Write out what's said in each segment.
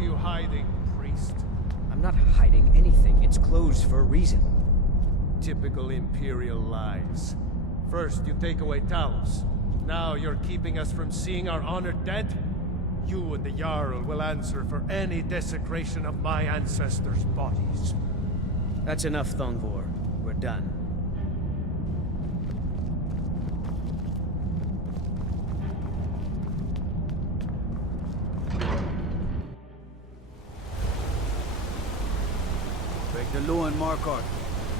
are you hiding, priest? I'm not hiding anything. It's closed for a reason. Typical Imperial lies. First, you take away Talos. Now you're keeping us from seeing our honored dead? You and the Jarl will answer for any desecration of my ancestors' bodies. That's enough, Thongvor. We're done. Break the law in Markarth.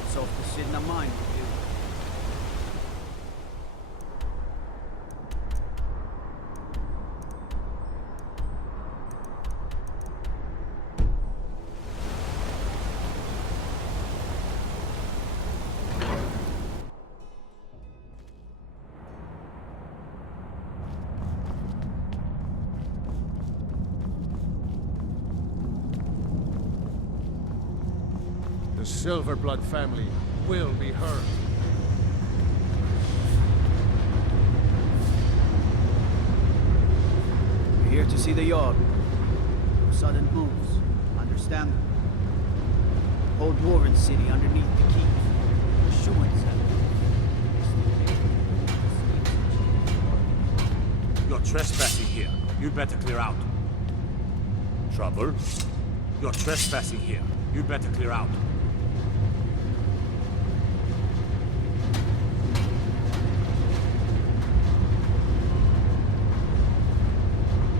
It's off to sit in a mine with you. The Silverblood family will be heard. We're here to see the Jarl. No sudden moves. Understand? Whole dwarven city underneath the keep. The Shuans have You're trespassing here. You'd better clear out. Trouble? You're trespassing here. You'd better clear out.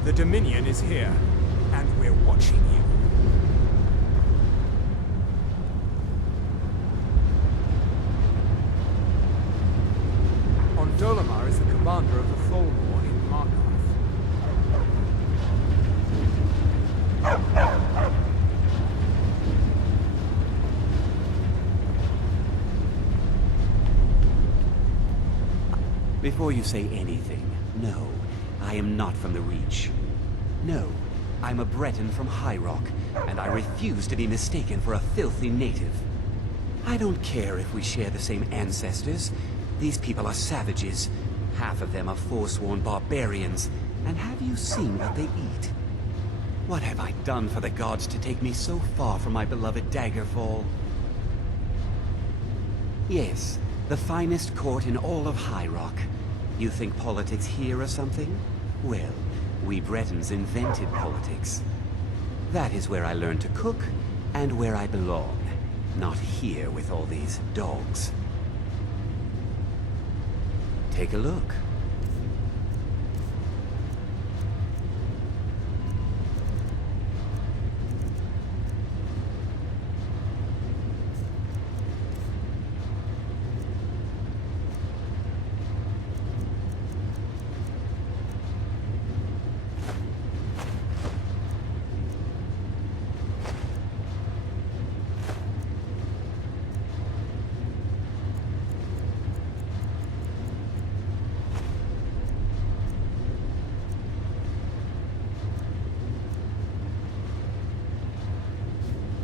The Dominion is here, and we're watching you. Ondolamar is the commander of the Tholmor in Markarth. Before you say anything, no, I am not from the Reach. No, I'm a Breton from High Rock, and I refuse to be mistaken for a filthy native. I don't care if we share the same ancestors. These people are savages. Half of them are forsworn barbarians. And have you seen what they eat? What have I done for the gods to take me so far from my beloved Daggerfall? Yes, the finest court in all of High Rock. You think politics here or something? Well, we Bretons invented politics. That is where I learned to cook, and where I belong. Not here with all these dogs. Take a look.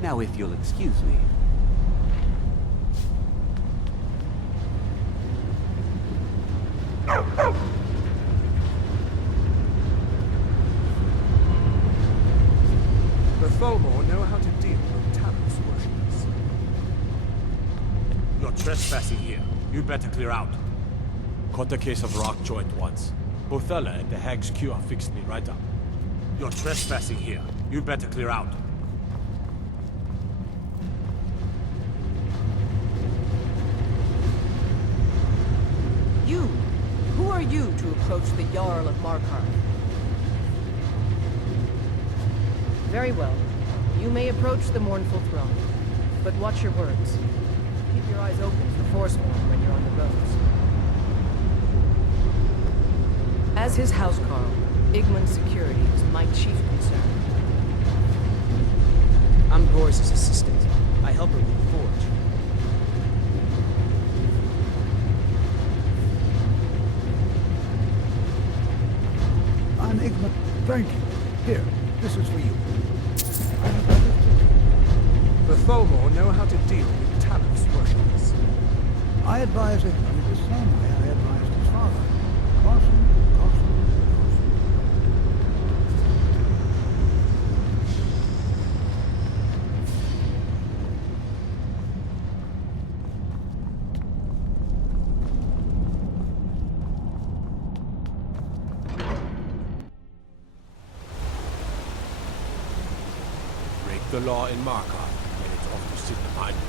Now, if you'll excuse me. The Tholmor know how to deal with Talos worshippers. You're trespassing here. You'd better clear out. Caught a case of rock joint once. Bothella at the Hag's Cure fixed me right up. You're trespassing here. You'd better clear out. You! Who are you to approach the Jarl of Markarth? Very well. You may approach the mournful throne. But watch your words. Keep your eyes open for Forsworn when you're on the roads. As his housecarl, Igmund's security is my chief concern. I'm Boris's assistant. I help her with the forge. I'm Igmund. Thank you. Here, this is for you. The Tholmor know how to deal with Talos worshippers. I advise Igmund the same way I advised his father. Caution, caution, caution. the law in Markarth, and it's off to sit behind you.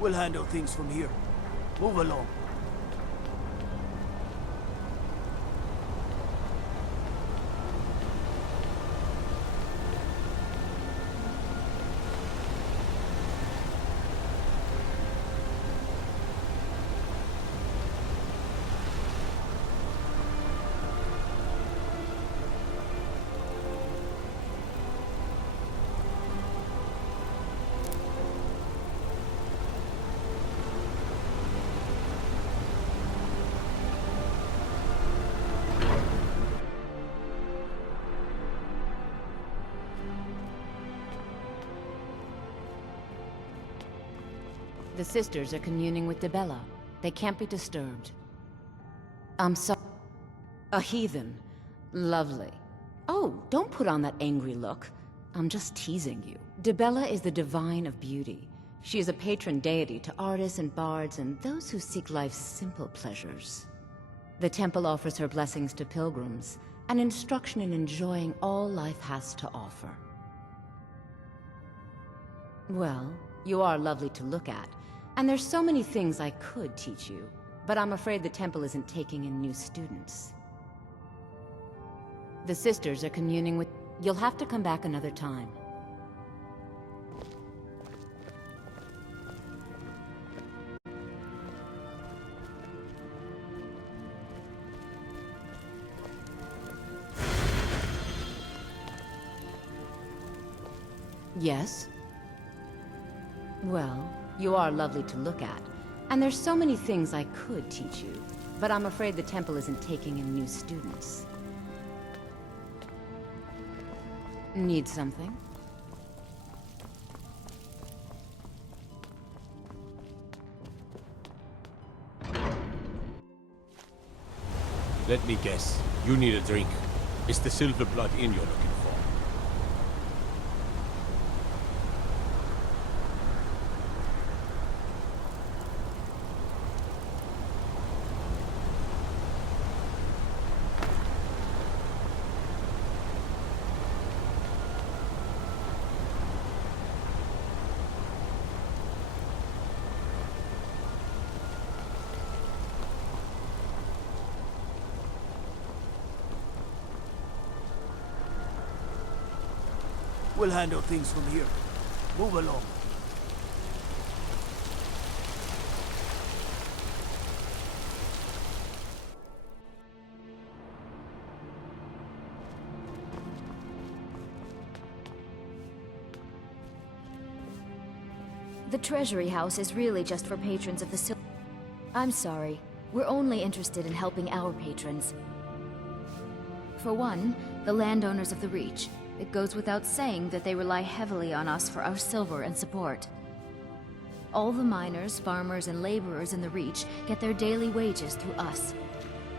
We'll handle things from here. Move along. The sisters are communing with Dibella. They can't be disturbed. I'm sorry. A heathen. Lovely. Oh, don't put on that angry look. I'm just teasing you. Dibella is the divine of beauty. She is a patron deity to artists and bards and those who seek life's simple pleasures. The temple offers her blessings to pilgrims, and instruction in enjoying all life has to offer. Well, you are lovely to look at, and there's so many things I could teach you, but I'm afraid the temple isn't taking in new students. The sisters are communing with... You'll have to come back another time. Yes? Well, you are lovely to look at, and there's so many things I could teach you, but I'm afraid the temple isn't taking in new students. Need something? Let me guess. You need a drink. It's the silver blood inn you're looking for. We'll handle things from here. Move along. The Treasury House is really just for patrons of the I'm sorry. We're only interested in helping our patrons. For one, the landowners of the Reach. It goes without saying that they rely heavily on us for our silver and support. All the miners, farmers, and laborers in the Reach get their daily wages through us.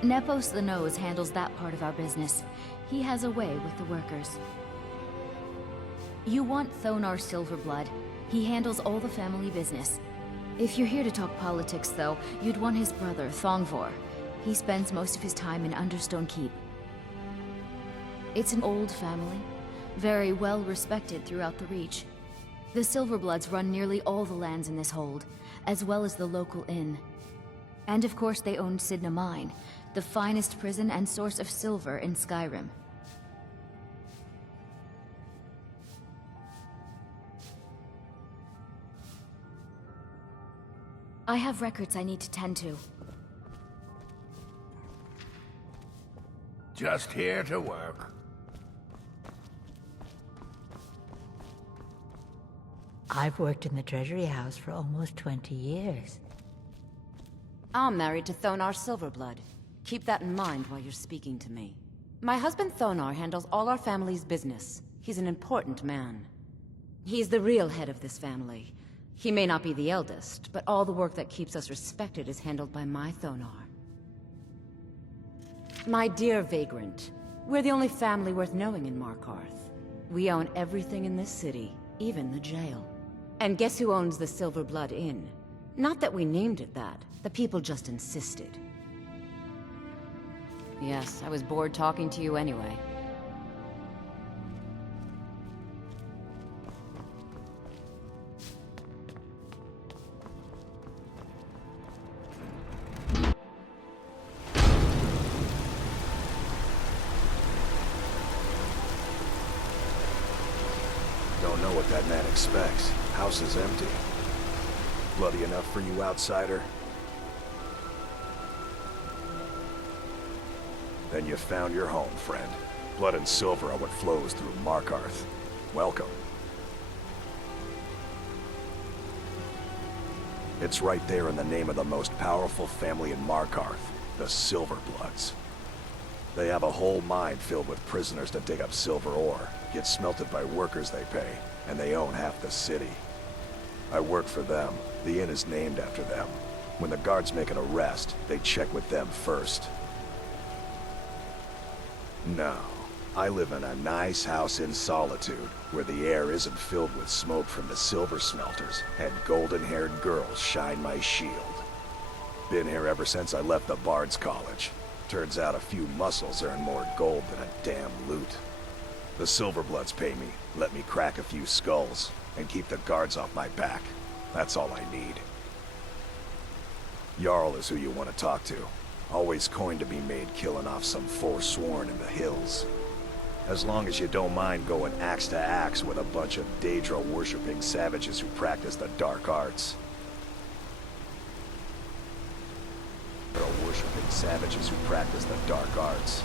Nepos the Nose handles that part of our business. He has a way with the workers. You want Thonar Silverblood. He handles all the family business. If you're here to talk politics, though, you'd want his brother, Thongvor. He spends most of his time in Understone Keep. It's an old family, very well respected throughout the Reach. The Silverbloods run nearly all the lands in this hold, as well as the local inn. And of course they own Sidna Mine, the finest prison and source of silver in Skyrim. I have records I need to tend to. Just here to work. I've worked in the Treasury House for almost 20 years. I'm married to Thonar Silverblood. Keep that in mind while you're speaking to me. My husband Thonar handles all our family's business. He's an important man. He's the real head of this family. He may not be the eldest, but all the work that keeps us respected is handled by my Thonar. My dear Vagrant, we're the only family worth knowing in Markarth. We own everything in this city, even the jail. And guess who owns the Silver Blood Inn? Not that we named it that. The people just insisted. Yes, I was bored talking to you anyway. Don't know what that man expects. House is empty. Bloody enough for you, outsider? Then you found your home, friend. Blood and silver are what flows through Markarth. Welcome. It's right there in the name of the most powerful family in Markarth, the Silverbloods. They have a whole mine filled with prisoners to dig up silver ore, get smelted by workers they pay, and they own half the city. I work for them. The inn is named after them. When the guards make an arrest, they check with them first. No, I live in a nice house in solitude, where the air isn't filled with smoke from the silver smelters, and golden-haired girls shine my shield. Been here ever since I left the Bard's College. Turns out a few muscles earn more gold than a damn loot. The Silverbloods pay me, let me crack a few skulls, and keep the guards off my back. That's all I need. Jarl is who you want to talk to. Always coin to be made killing off some Forsworn in the hills. As long as you don't mind going axe to axe with a bunch of Daedra-worshipping savages who practice the dark arts. Daedra-worshipping savages who practice the dark arts.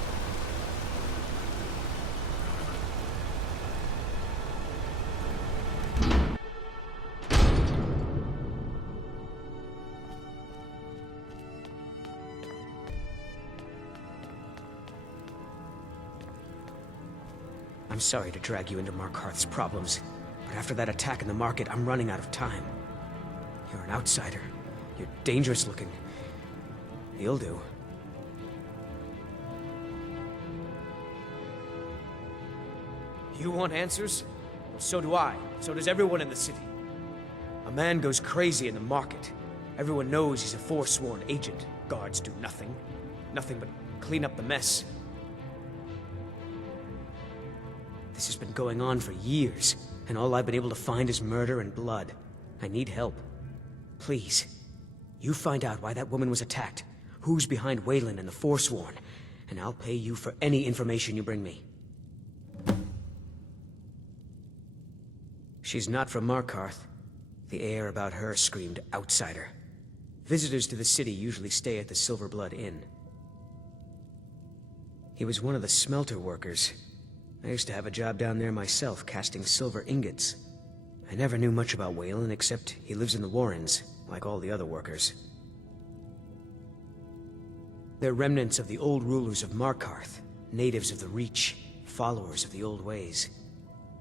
I'm sorry to drag you into Markarth's problems, but after that attack in the market, I'm running out of time. You're an outsider. You're dangerous looking. You'll do. You want answers? Well, so do I. So does everyone in the city. A man goes crazy in the market. Everyone knows he's a Forsworn agent. Guards do nothing. Nothing but clean up the mess. This has been going on for years, and all I've been able to find is murder and blood. I need help. Please, you find out why that woman was attacked, who's behind Waylon and the Forsworn, and I'll pay you for any information you bring me. She's not from Markarth. The air about her screamed outsider. Visitors to the city usually stay at the Silver Blood Inn. He was one of the smelter workers. I used to have a job down there myself, casting silver ingots. I never knew much about Waylon, except he lives in the Warrens, like all the other workers. They're remnants of the old rulers of Markarth, natives of the Reach, followers of the old ways.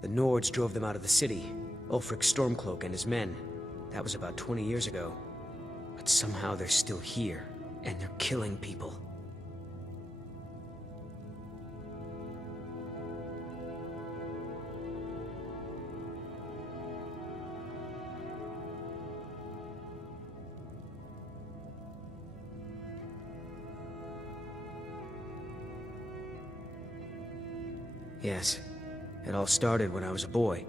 The Nords drove them out of the city, Ulfric Stormcloak and his men. That was about 20 years ago. But somehow they're still here, and they're killing people. Yes. It all started when I was a boy.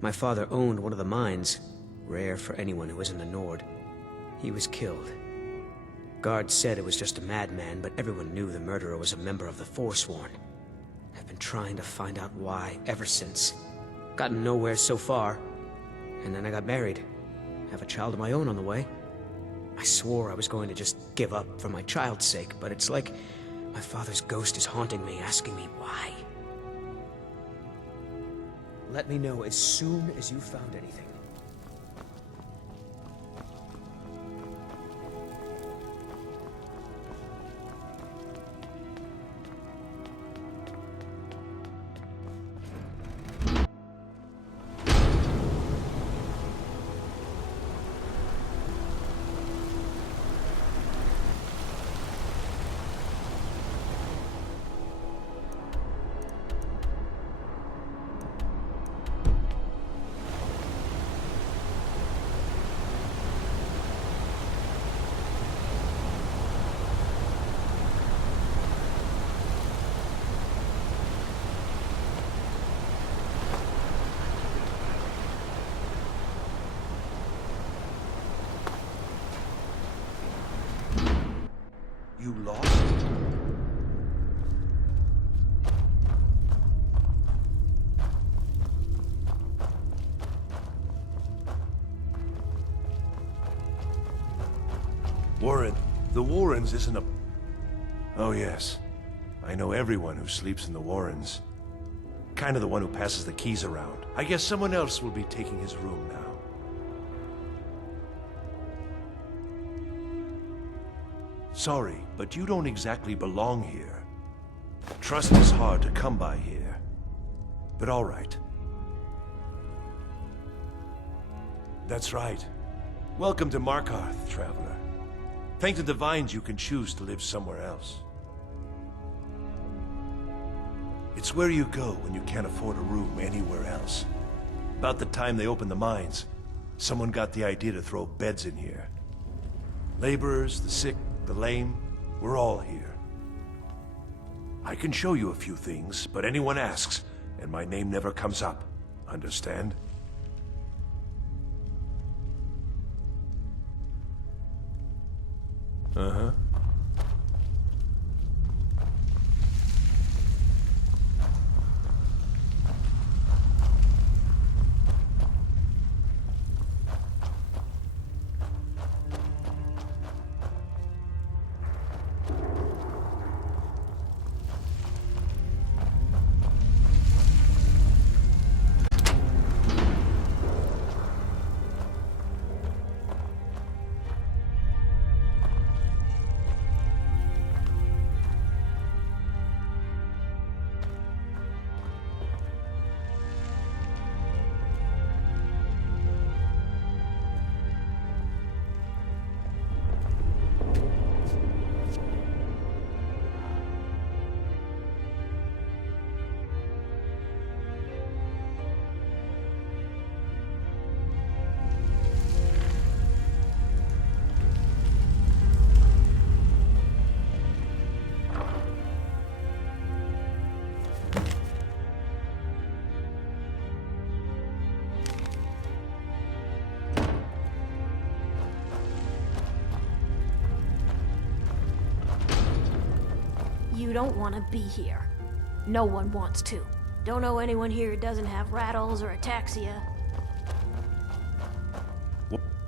My father owned one of the mines, rare for anyone who isn't a Nord. He was killed. Guards said it was just a madman, but everyone knew the murderer was a member of the Forsworn. I've been trying to find out why ever since. Gotten nowhere so far. And then I got married. Have a child of my own on the way. I swore I was going to just give up for my child's sake, but it's like my father's ghost is haunting me, asking me why. Let me know as soon as you found anything. You lost? Warren, the Warrens isn't a... Oh yes. I know everyone who sleeps in the Warrens. Kind of the one who passes the keys around. I guess someone else will be taking his room now. Sorry, but you don't exactly belong here. Trust is hard to come by here. But all right. That's right. Welcome to Markarth, traveler. Thank the Divines you can choose to live somewhere else. It's where you go when you can't afford a room anywhere else. About the time they opened the mines, someone got the idea to throw beds in here. Laborers, the sick, the lame, we're all here. I can show you a few things, but anyone asks, and my name never comes up. Understand? Uh-huh. You don't want to be here. No one wants to. Don't know anyone here who doesn't have rattles or ataxia.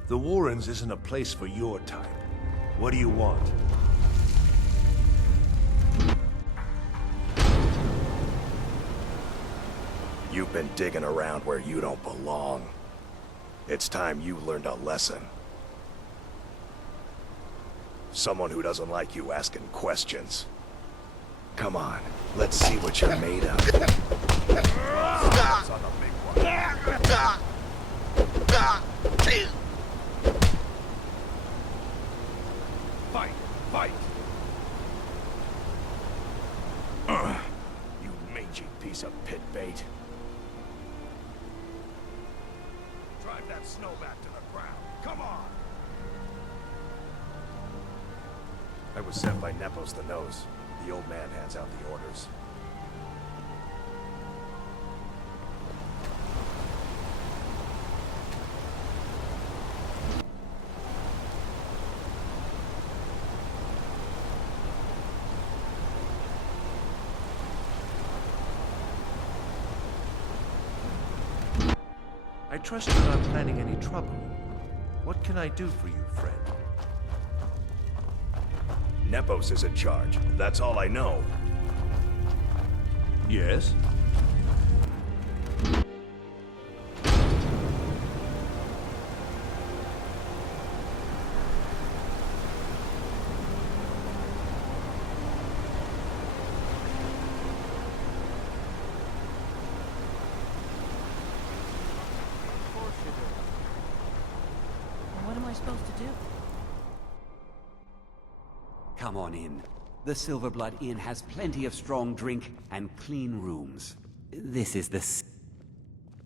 The Warrens isn't a place for your type. What do you want? You've been digging around where you don't belong. It's time you learned a lesson. Someone who doesn't like you asking questions. Come on, let's see what you're made of. Fight! Fight! You mangy piece of pit bait. Drive that snow back to the ground. Come on! I was sent by Nepos the Nose. The old man hands out the orders. I trust you're not planning any trouble. What can I do for you, friend? Nepos is in charge. That's all I know. Yes? What am I supposed to do? Come on in. The Silverblood Inn has plenty of strong drink and clean rooms. This is the...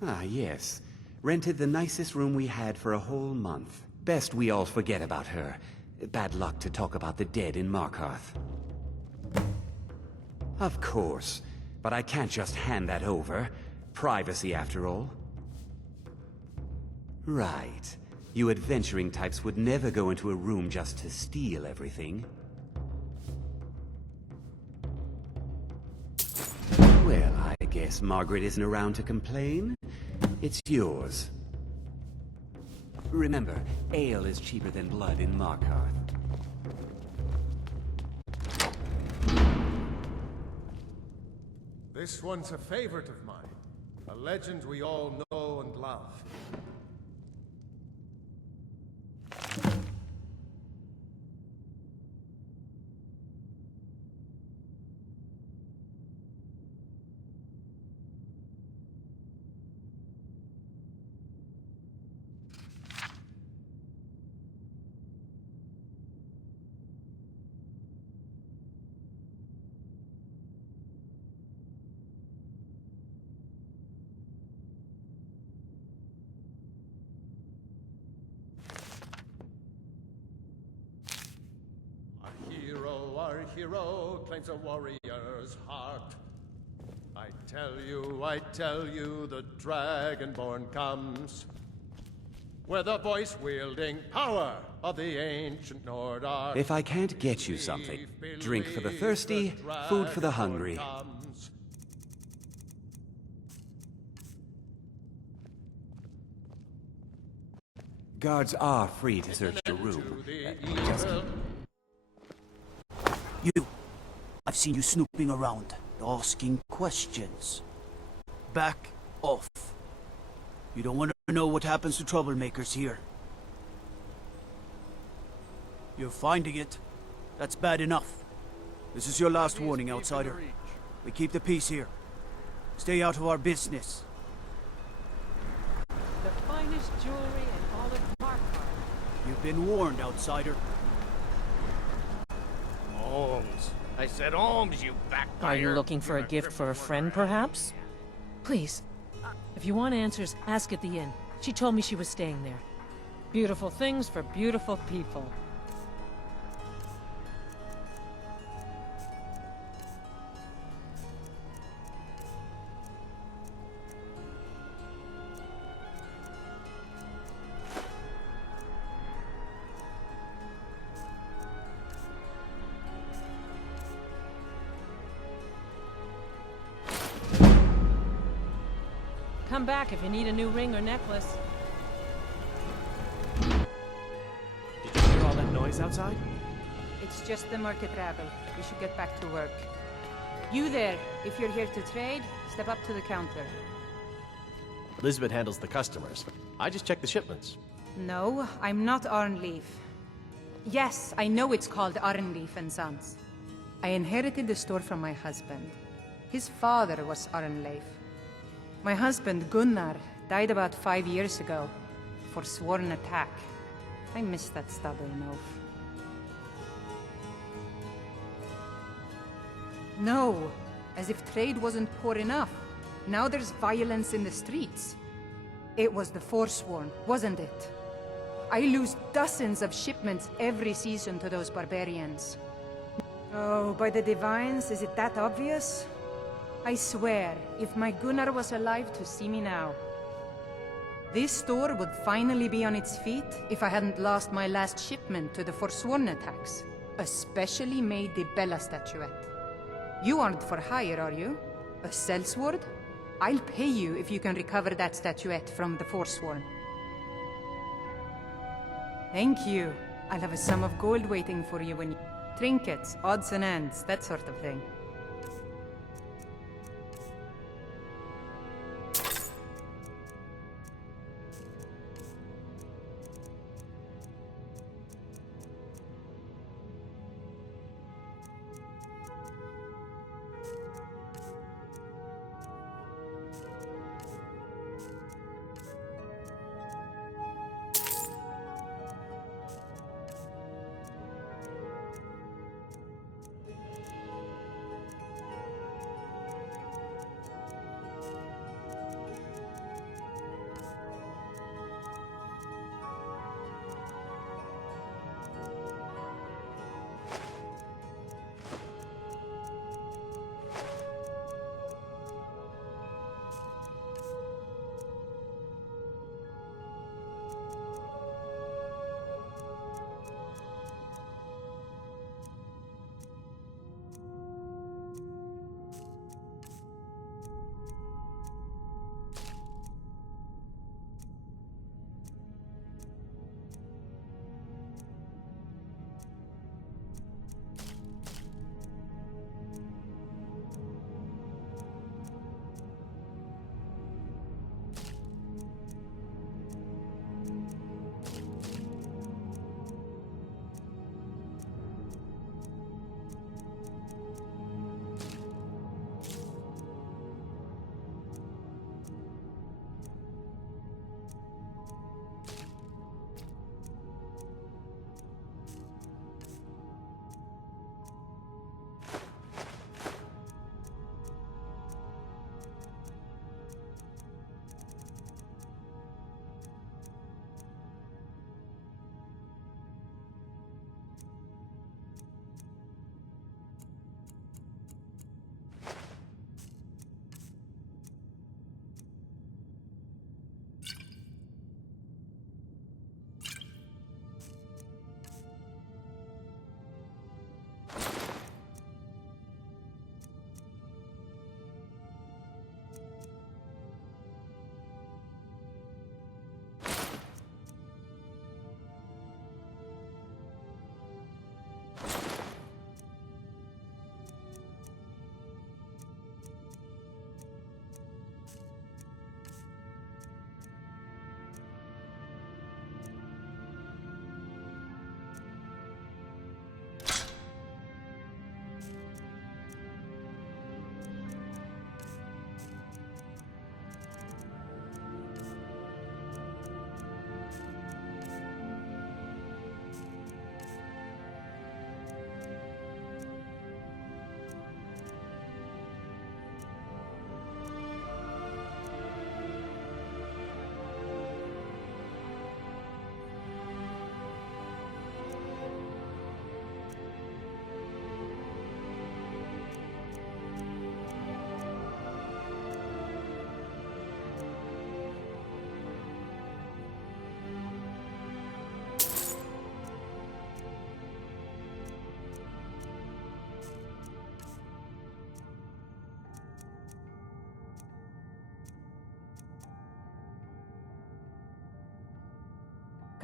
Ah, yes. Rented the nicest room we had for a whole month. Best we all forget about her. Bad luck to talk about the dead in Markarth. Of course. But I can't just hand that over. Privacy, after all. Right. You adventuring types would never go into a room just to steal everything. guess Margaret isn't around to complain. It's yours. Remember, ale is cheaper than blood in Markarth. This one's a favorite of mine. A legend we all know and love. Our hero claims a warrior's heart. I tell you, the Dragonborn comes. With a voice-wielding power of the ancient Nord art. If I can't get you something, drink for the thirsty, food for the hungry. Comes. Guards are free to search your room. Just I've seen you snooping around, asking questions. Back off. You don't want to know what happens to troublemakers here. You're finding it. That's bad enough. This is your last warning, outsider. We keep the peace here. Stay out of our business. The finest jewelry in all of Markarth. You've been warned, outsider. Holmes. I said Holmes, you backbiter. Are you looking for a gift for a friend, perhaps? Please. If you want answers, ask at the inn. She told me she was staying there. Beautiful things for beautiful people. Come back if you need a new ring or necklace. Did you hear all that noise outside? It's just the market rabble. We should get back to work. You there, if you're here to trade, step up to the counter. Elizabeth handles the customers. I just check the shipments. No, I'm not Arnleif. Yes, I know it's called Arnleif and Sons. I inherited the store from my husband. His father was Arnleif. My husband, Gunnar, died about 5 years ago. Forsworn attack. I miss that stubborn oaf. No, as if trade wasn't poor enough. Now there's violence in the streets. It was the Forsworn, wasn't it? I lose dozens of shipments every season to those barbarians. Oh, by the divines, is it that obvious? I swear, if my Gunnar was alive to see me now. This store would finally be on its feet if I hadn't lost my last shipment to the Forsworn attacks. A specially made Bella statuette. You aren't for hire, are you? A sellsword? I'll pay you if you can recover that statuette from the Forsworn. Thank you. I'll have a sum of gold waiting for you when you... Trinkets, odds and ends, that sort of thing.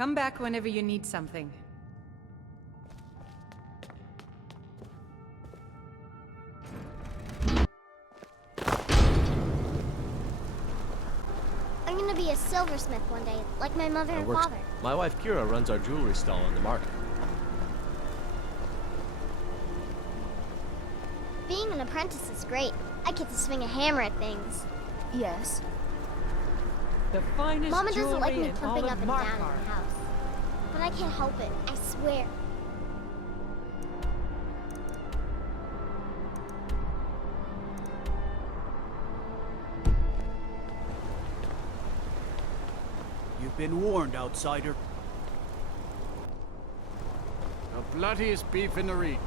Come back whenever you need something. I'm gonna be a silversmith one day, like my mother and father. My wife Kira runs our jewelry stall in the market. Being an apprentice is great. I get to swing a hammer at things. Yes. The finest Mama doesn't jewelry like me in jumping all up of and down in Markarth. the house. But I can't help it, I swear. You've been warned, outsider. The bloodiest beef in the Reach.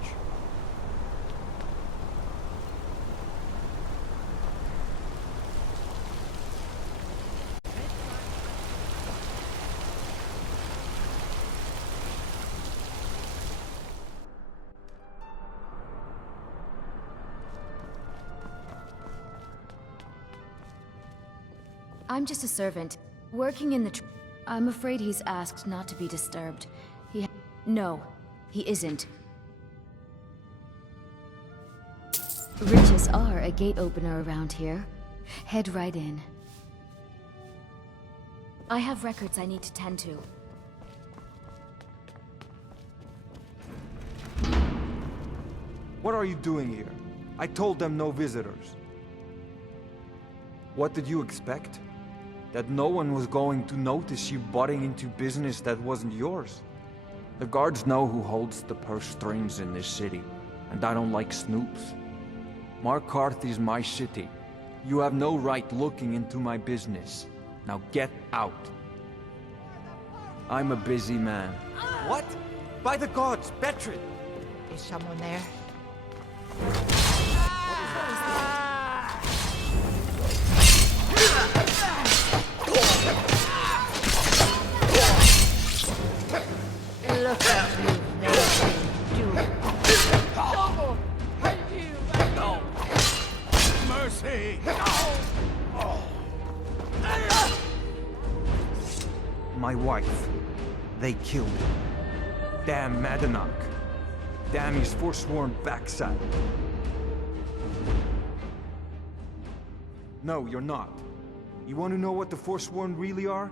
I'm just a servant, working in the I'm afraid he's asked not to be disturbed. No, he isn't. Riches are a gate opener around here. Head right in. I have records I need to tend to. What are you doing here? I told them no visitors. What did you expect? That no one was going to notice you butting into business that wasn't yours? The guards know who holds the purse strings in this city, and I don't like snoops. Markarth is my city. You have no right looking into my business. Now get out. I'm a busy man. What? By the gods, Betrin! Is someone there? Look at you, No! Mercy! My wife. They killed her. Damn Madanach. Damn his forsworn backside. No, you're not. You want to know what the Forsworn really are?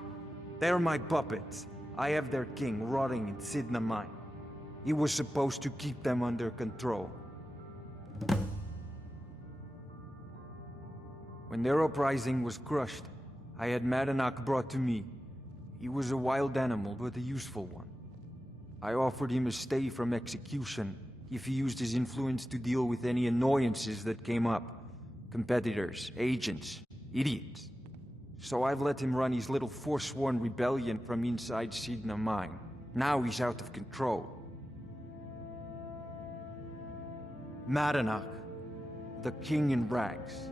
They're my puppets. I have their king rotting in Sidna Mine. He was supposed to keep them under control. When their uprising was crushed, I had Madanach brought to me. He was a wild animal, but a useful one. I offered him a stay from execution if he used his influence to deal with any annoyances that came up. Competitors, agents, idiots. So I've let him run his little Forsworn rebellion from inside Sidna Mine. Now he's out of control. Madanach, the king in rags.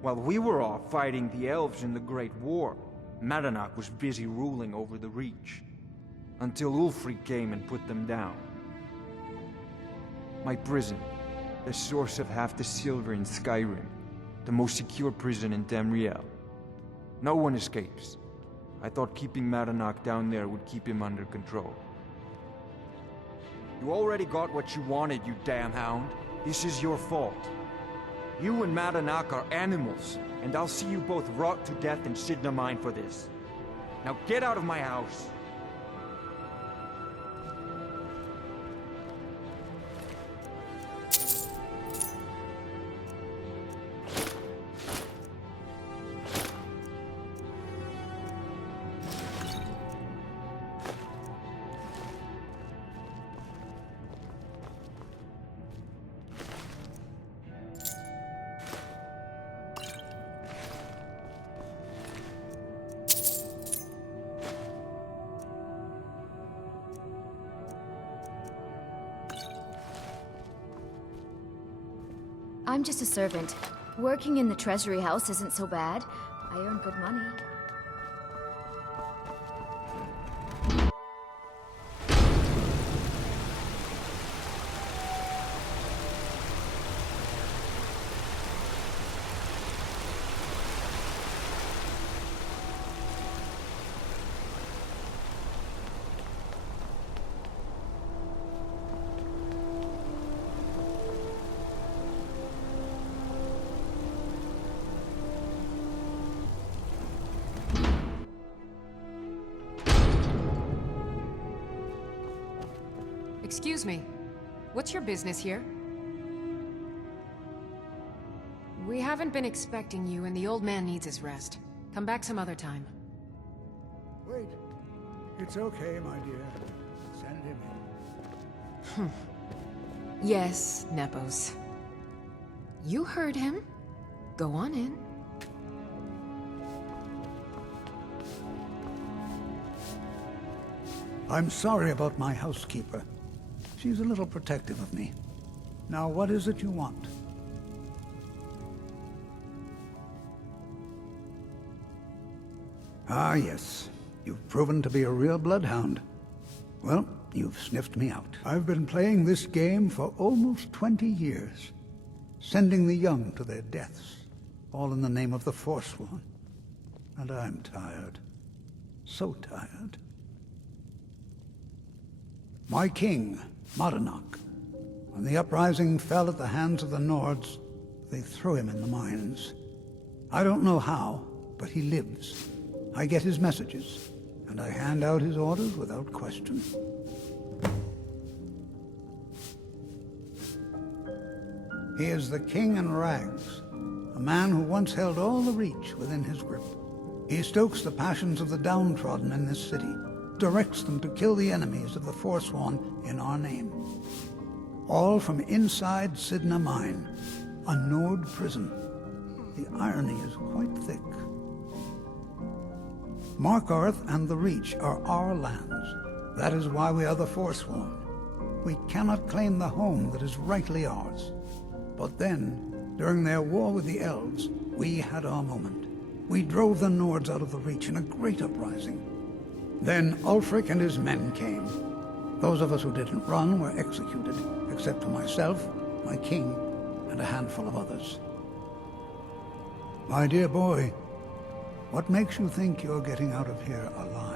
While we were off fighting the elves in the Great War, Madanach was busy ruling over the Reach. Until Ulfric came and put them down. My prison, the source of half the silver in Skyrim, the most secure prison in Tamriel. No one escapes. I thought keeping Madanach down there would keep him under control. You already got what you wanted, you damn hound. This is your fault. You and Madanach are animals, and I'll see you both rot to death in Sidna Mine for this. Now get out of my house! I'm just a servant. Working in the treasury house isn't so bad. I earn good money. Excuse me. What's your business here? We haven't been expecting you, and the old man needs his rest. Come back some other time. Wait. It's okay, my dear. Send him in. Yes, Nepos. You heard him. Go on in. I'm sorry about my housekeeper. She's a little protective of me. Now, what is it you want? Ah, yes. You've proven to be a real bloodhound. Well, you've sniffed me out. I've been playing this game for almost 20 years, sending the young to their deaths, all in the name of the Forsworn. And I'm tired. So tired. My king, Markarth, when the uprising fell at the hands of the Nords, they threw him in the mines. I don't know how, but he lives. I get his messages, and I hand out his orders without question. He is the king in rags, a man who once held all the Reach within his grip. He stokes the passions of the downtrodden in this city, directs them to kill the enemies of the Forsworn in our name. All from inside Sidna Mine, a Nord prison. The irony is quite thick. Markarth and the Reach are our lands. That is why we are the Forsworn. We cannot claim the home that is rightly ours. But then, during their war with the Elves, we had our moment. We drove the Nords out of the Reach in a great uprising. Then Ulfric and his men came. Those of us who didn't run were executed, except for myself, my king, and a handful of others. My dear boy, what makes you think you're getting out of here alive?